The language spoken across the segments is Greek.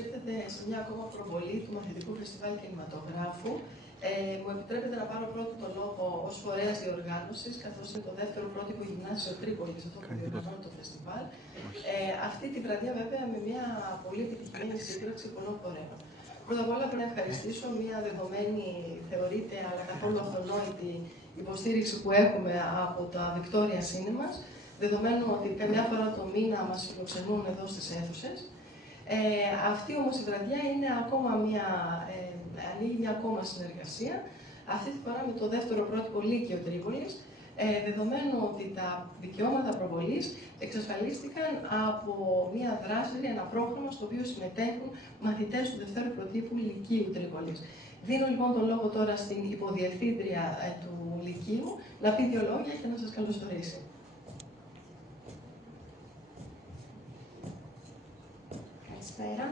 Ήρθατε σε μια ακόμα προβολή του Μαθητικού Φεστιβάλ Κινηματογράφου. Μου επιτρέπετε να πάρω πρώτο το λόγο ως φορέας διοργάνωσης, καθώς είναι το δεύτερο πρότυπο γυμνάσιο Τρίπολης, αυτό που διοργανώνει το φεστιβάλ. Αυτή τη βραδιά, βέβαια, με μια πολύ επιτυχημένη σύμπραξη πολλών φορέων. Πρώτα απ' όλα, πρέπει να ευχαριστήσω μια δεδομένη, θεωρείται, αλλά καθόλου αυτονόητη υποστήριξη που έχουμε από τα Victoria Cinemas, δεδομένου ότι καμιά φορά το μήνα μας φιλοξενούν εδώ στις αίθουσες. Αυτή όμως η βραδιά είναι ανοίγει μια ακόμα συνεργασία, αυτή τη φορά με το δεύτερο πρότυπο Λύκειο Τρίπολης, δεδομένου ότι τα δικαιώματα προβολής εξασφαλίστηκαν από μια δράση, ένα πρόγραμμα στο οποίο συμμετέχουν μαθητές του δευτέρου προτύπου Λυκείου Τρίπολης. Δίνω λοιπόν τον λόγο τώρα στην υποδιευθύντρια του Λυκείου να πει δύο λόγια και να σας καλωσορίσει. Καλησπέρα.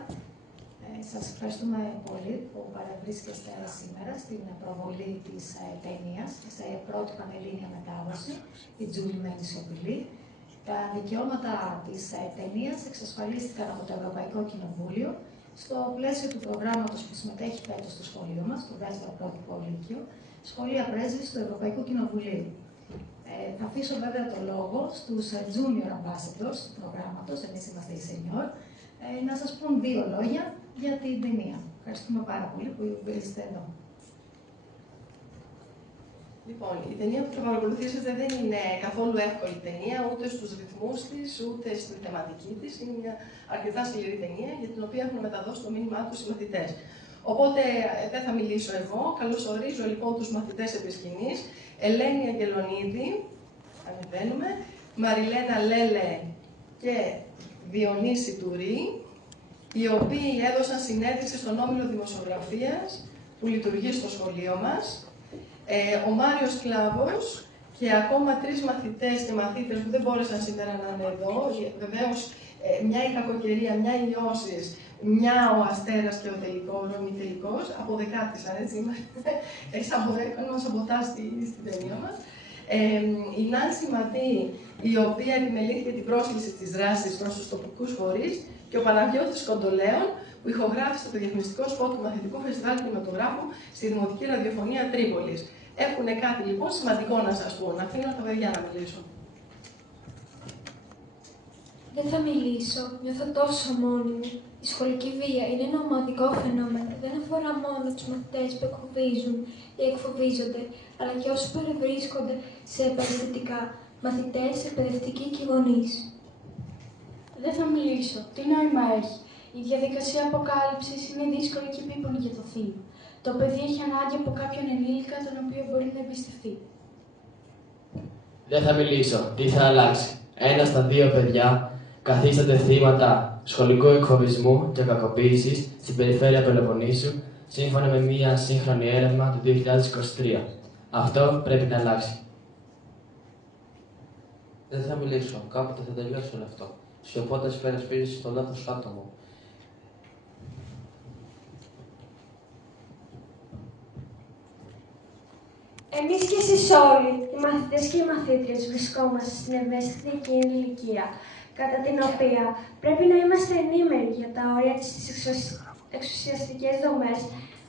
Σας ευχαριστούμε πολύ που παρευρίσκεστε σήμερα στην προβολή της ταινίας σε πρώτη πανελλήνια μετάδοση, η Τζούλη μένει σιωπηλή. Τα δικαιώματα της ταινίας εξασφαλίστηκαν από το Ευρωπαϊκό Κοινοβούλιο στο πλαίσιο του προγράμματος που συμμετέχει φέτος στο σχολείο μας, το δεύτερο πρότυπο Λύκειο, σχολεία πρέσβης του Ευρωπαϊκού Κοινοβουλίου. Θα αφήσω βέβαια το λόγο στους junior ambassadors του προγράμματος, εμείς είμαστε οι senior, να σας πούν δύο λόγια για την ταινία. Ευχαριστούμε πάρα πολύ που είστε εδώ. Λοιπόν, η ταινία που θα παρακολουθήσετε δεν είναι καθόλου εύκολη ταινία, ούτε στους ρυθμούς της, ούτε στην θεματική της. Είναι μια αρκετά σκληρή ταινία, για την οποία έχουν μεταδώσει το μήνυμά τους οι μαθητές. Οπότε δεν θα μιλήσω εγώ. Καλωσορίζω λοιπόν τους μαθητές επί σκηνής. Ελένη Αγγελονίδη, ανεβαίνουμε, Μαριλένα Λέλε και Διονύση Τουρή, οι οποίοι έδωσαν συνέντευξη στον Όμιλο Δημοσιογραφίας που λειτουργεί στο σχολείο μας, ο Μάριος Κλάβος και ακόμα 3 μαθητές και μαθήτρες που δεν μπόρεσαν σήμερα να είναι εδώ. Βεβαίως, μια η κακοκαιρία, μια οι νιώσεις, μια ο Αστέρας και ο ημιτελικός, αποδεκάτησαν, έτσι, έκαναν σαμποτάζ στην ταινία μας. Η Νάνση Ματή, η οποία επιμελήθηκε την πρόσκληση της δράσης προς τους τοπικούς φορείς, και ο Παναγιώτης Κοντολέων, που ηχογράφησε το διαφημιστικό σποτ του Μαθητικού Φεστιβάλ Κινηματογράφου στη Δημοτική Ραδιοφωνία Τρίπολης. Έχουν κάτι λοιπόν σημαντικό να σας πω. Να αφήνω τα παιδιά να μιλήσουν. Δεν θα μιλήσω, νιώθω τόσο μόνη μου. Η σχολική βία είναι ένα ομαδικό φαινόμενο. Δεν αφορά μόνο τους μαθητές που εκφοβίζουν ή εκφοβίζονται, αλλά και όσους περιβρίσκονται σε περιθετικά, μαθητές, εκπαιδευτικοί και γονείς. Δεν θα μιλήσω. Τι νόημα έχει? Η διαδικασία αποκάλυψης είναι δύσκολη και επίπονη για το θύμα. Το παιδί έχει ανάγκη από κάποιον ενήλικα τον οποίο μπορεί να εμπιστευτεί. Δεν θα μιλήσω. Τι θα αλλάξει? 1 στα 2 παιδιά καθίστανται θύματα σχολικού εκφοβισμού και κακοποίησης στην περιφέρεια Πελοποννήσου, σύμφωνα με μια σύγχρονη έρευνα του 2023. Αυτό πρέπει να αλλάξει. Δεν θα μιλήσω. Κάποτε θα τελειώσει όλο αυτό. Σιωπώντας υπερασπίζεσαι το λάθος άτομο. Εμείς και εσείς όλοι, οι μαθητές και οι μαθήτριες, βρισκόμαστε στην ευαίσθητη εκείνη ηλικία, κατά την οποία πρέπει να είμαστε ενήμεροι για τα όρια της εξουσιαστικές δομές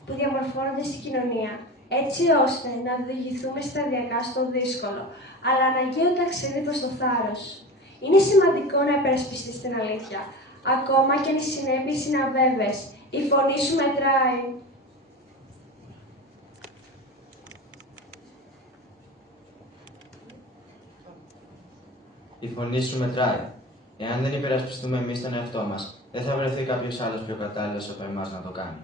που διαμορφώνονται στην κοινωνία, έτσι ώστε να οδηγηθούμε σταδιακά στο δύσκολο, αλλά αναγκαίο ταξίδι προς το θάρρος. Είναι σημαντικό να υπερασπιστείς την αλήθεια, ακόμα και αν οι συνέπειες είναι αβέβαιες. Η φωνή σου μετράει. Η φωνή σου μετράει. Εάν δεν υπερασπιστούμε εμείς τον εαυτό μας, δεν θα βρεθεί κάποιος άλλος πιο κατάλληλος από εμάς να το κάνει.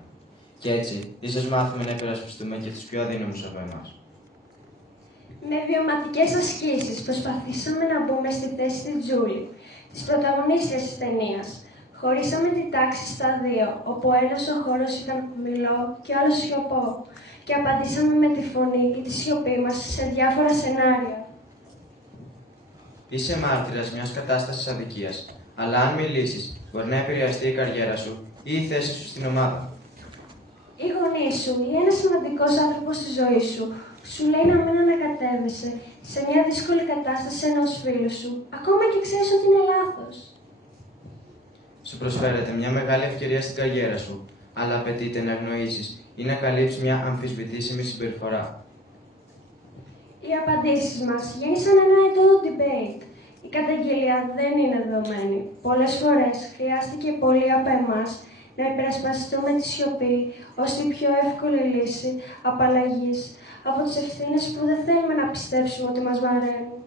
Και έτσι, ίσως μάθουμε να υπερασπιστούμε και τους πιο αδύναμους από εμάς. Με βιωματικές ασκήσεις προσπαθήσαμε να μπούμε στη θέση της Τζούλη, της πρωταγωνίστριας της ταινίας. Χωρίσαμε την τάξη στα 2, όπου ένας ο χώρος ήταν μιλό και άλλος σιωπό, και απαντήσαμε με τη φωνή και τη σιωπή μας σε διάφορα σενάρια. Είσαι μάρτυρας μιας κατάστασης αδικίας, αλλά αν μιλήσεις, μπορεί να επηρεαστεί η καριέρα σου ή η θέση σου στην ομάδα. Οι γονείς σου ή ένας σημαντικός άνθρωπος στη ζωή σου σου λέει να μην ανακατεύεσαι σε μια δύσκολη κατάσταση ενός φίλου σου, ακόμα και ξέρεις ότι είναι λάθος. Σου προσφέρεται μια μεγάλη ευκαιρία στην καριέρα σου, αλλά απαιτείται να αγνοήσεις ή να καλύψεις μια αμφισβητήσιμη συμπεριφορά. Οι απαντήσεις μας γέννησαν ένα έντονο debate. Η καταγγελία δεν είναι δεδομένη. Πολλές φορές χρειάστηκε πολλοί από εμάς να υπερασπιστούμε τη σιωπή ως την πιο εύκολη λύση απαλλαγής από τις ευθύνες που δεν θέλουμε να πιστέψουμε ότι μας βαραίνουν.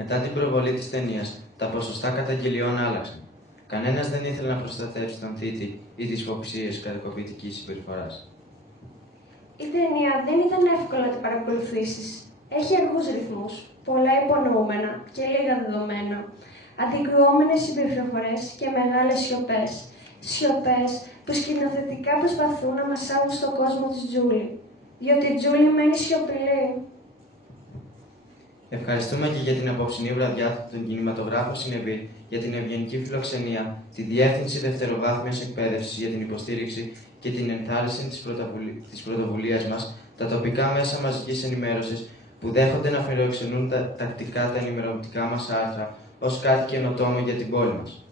Μετά την προβολή της ταινίας, τα ποσοστά καταγγελιών άλλαξαν. Κανένας δεν ήθελε να προστατεύσει τον θήτη ή τις υποψίες κακοποιητικής συμπεριφοράς. Η ταινία δεν ήταν εύκολο να την παρακολουθήσεις. Έχει αργούς ρυθμούς, πολλά υπονοούμενα και λίγα δεδομένα, αντικρουόμενες συμπεριφορές και μεγάλες σιωπές. Σιωπές που σκηνοθετικά προσπαθούν να μας άγουν στον κόσμο της Τζούλη. Διότι η Τζούλη μένει σιωπηλή. Ευχαριστούμε και για την απόψινή βραδιά του κινηματογράφου Συνεβή, για την ευγενική φιλοξενία, τη Διεύθυνση Δευτεροβάθμιας Εκπαίδευσης για την υποστήριξη και την ενθάρρυνση της πρωτοβουλίας μας, τα τοπικά μέσα μαζικής ενημέρωσης που δέχονται να φιλοξενούν τακτικά τα ενημερωτικά μας άρθρα ως κάτι καινοτόμο για την πόλη μας.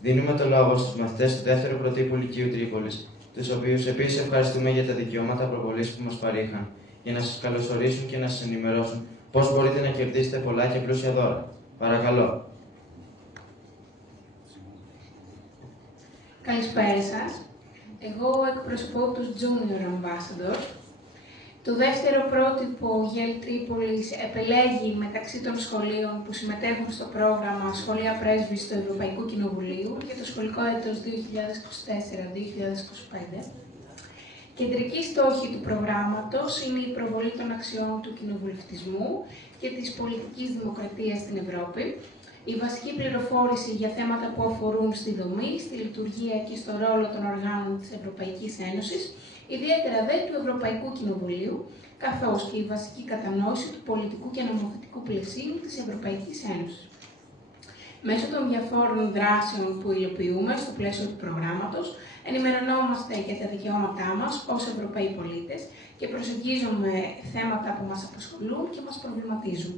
Δίνουμε το λόγο στους μαθητές του 2ου Πρωτύπου Λυκείου Τρίπολης, τους οποίους επίσης ευχαριστούμε για τα δικαιώματα προβολής που μας παρήχαν, για να σας καλωσορίσουν και να σας ενημερώσουν πώς μπορείτε να κερδίσετε πολλά και πλούσια δώρα. Παρακαλώ. Καλησπέρα σας. Εγώ εκπροσωπώ τους Junior Ambassadors. Το 2ο Πρότυπο ΓΕΛ Τρίπολης επελέγει μεταξύ των σχολείων που συμμετέχουν στο πρόγραμμα Σχολεία Πρέσβης του Ευρωπαϊκού Κοινοβουλίου για το σχολικό έτος 2024-2025. Κεντρική στόχη του προγράμματος είναι η προβολή των αξιών του κοινοβουλευτισμού και της πολιτικής δημοκρατίας στην Ευρώπη, η βασική πληροφόρηση για θέματα που αφορούν στη δομή, στη λειτουργία και στο ρόλο των οργάνων της Ευρωπαϊκής Ένωσης, ιδιαίτερα δε του Ευρωπαϊκού Κοινοβουλίου, καθώς και η βασική κατανόηση του πολιτικού και νομοθετικού πλαισίου της Ευρωπαϊκής Ένωσης. Μέσω των διαφόρων δράσεων που υλοποιούμε στο πλαίσιο του προγράμματος, ενημερωνόμαστε για τα δικαιώματά μας ως Ευρωπαίοι πολίτες και προσεγγίζουμε θέματα που μας απασχολούν και μας προβληματίζουν.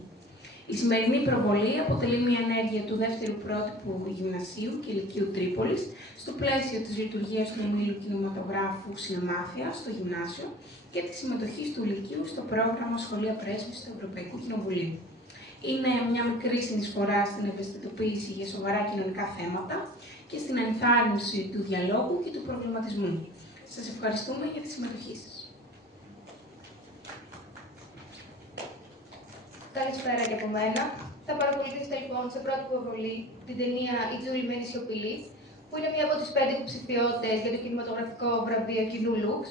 Η σημερινή προβολή αποτελεί μια ενέργεια του 2ου Πρότυπου Γυμνασίου και Λυκείου Τρίπολης στο πλαίσιο της λειτουργίας του Ομίλου Κινηματογράφου Συνεμάθεια στο Γυμνάσιο και της συμμετοχής του Λυκείου στο πρόγραμμα Σχολεία Πρέσβης του Ευρωπαϊκού Κοινοβουλίου. Είναι μια μικρή συνεισφορά στην ευαισθητοποίηση για σοβαρά κοινωνικά θέματα και στην ενθάρρυνση του διαλόγου και του προβληματισμού. Σας ευχαριστούμε για τη συμμετοχή σας. Καλησπέρα και από μένα. Θα παρακολουθήσετε λοιπόν σε πρώτη προβολή την ταινία «Η Τζούλη μένει σιωπηλή», που είναι μία από τις 5 υποψηφιότητες για το κινηματογραφικό βραβείο Κοινού Λουξ.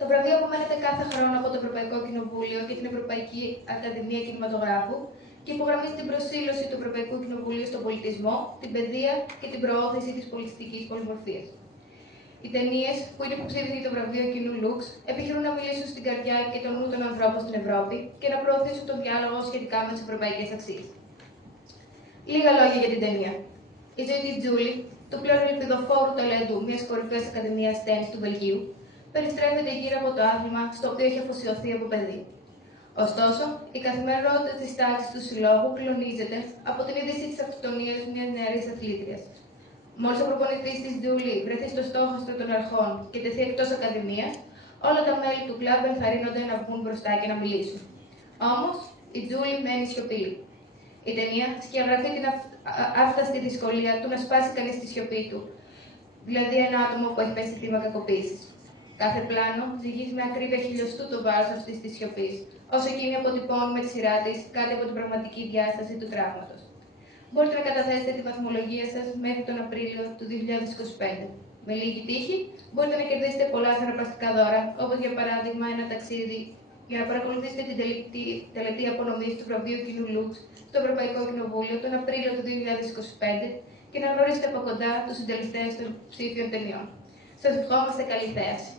Το βραβείο απομένεται κάθε χρόνο από το Ευρωπαϊκό Κοινοβούλιο και την Ευρωπαϊκή Ακαδημία Κινηματογράφου και υπογραμμίζει την προσήλωση του Ευρωπαϊκού Κοινοβουλίου στον πολιτισμό, την παιδεία και την προώθηση της πολιτιστικής πολυμορφίας. Οι ταινίες που είναι υποψήφιες για το βραβείο Κοινού Λουξ επιχειρούν να μιλήσουν στην καρδιά και τον νου των ανθρώπων στην Ευρώπη και να προωθήσουν τον διάλογο σχετικά με τις ευρωπαϊκές αξίες. Λίγα λόγια για την ταινία. Η ζωή της Τζούλη, του πλέον ελπιδοφόρου ταλέντου μιας κορυφαίας ακαδημίας τένις του Βελγίου, περιστρέφεται γύρω από το άθλημα στο οποίο έχει αφοσιωθεί από παιδί. Ωστόσο, η καθημερινότητα της τάξης του συλλόγου κλονίζεται από την είδηση της αυτοκτονίας μιας νεαρής αθλήτριας. Μόλις ο προπονητής της Τζούλη βρεθεί στο στόχαστρο των αρχών και τεθεί εκτός ακαδημίας, όλα τα μέλη του κλαμπ ενθαρρύνονται να βγουν μπροστά και να μιλήσουν. Όμως, η Τζούλη μένει σιωπηλή. Η ταινία σκιαγραφεί την άφταστη δυσκολία του να σπάσει κανείς τη σιωπή του, δηλαδή ένα άτομο που έχει πέσει θύμα κακοποίησης. Κάθε πλάνο ζυγίζει με ακρίβεια χιλιοστού το βάρος αυτής της σιωπής, όσο εκείνη αποτυπώνει με τη σειρά της κάτι από την πραγματική διάσταση του τραύματος. Μπορείτε να καταθέσετε τη βαθμολογία σας μέχρι τον Απρίλιο του 2025. Με λίγη τύχη, μπορείτε να κερδίσετε πολλά συναρπαστικά δώρα, όπως για παράδειγμα ένα ταξίδι για να παρακολουθήσετε την τελετή απονομής του βραβείου Κοινού Λουξ στο Ευρωπαϊκό Κοινοβούλιο τον Απρίλιο του 2025 και να γνωρίσετε από κοντά τους συντελεστές των ψήφιων ταινιών. Σας ευχόμαστε καλή θέαση.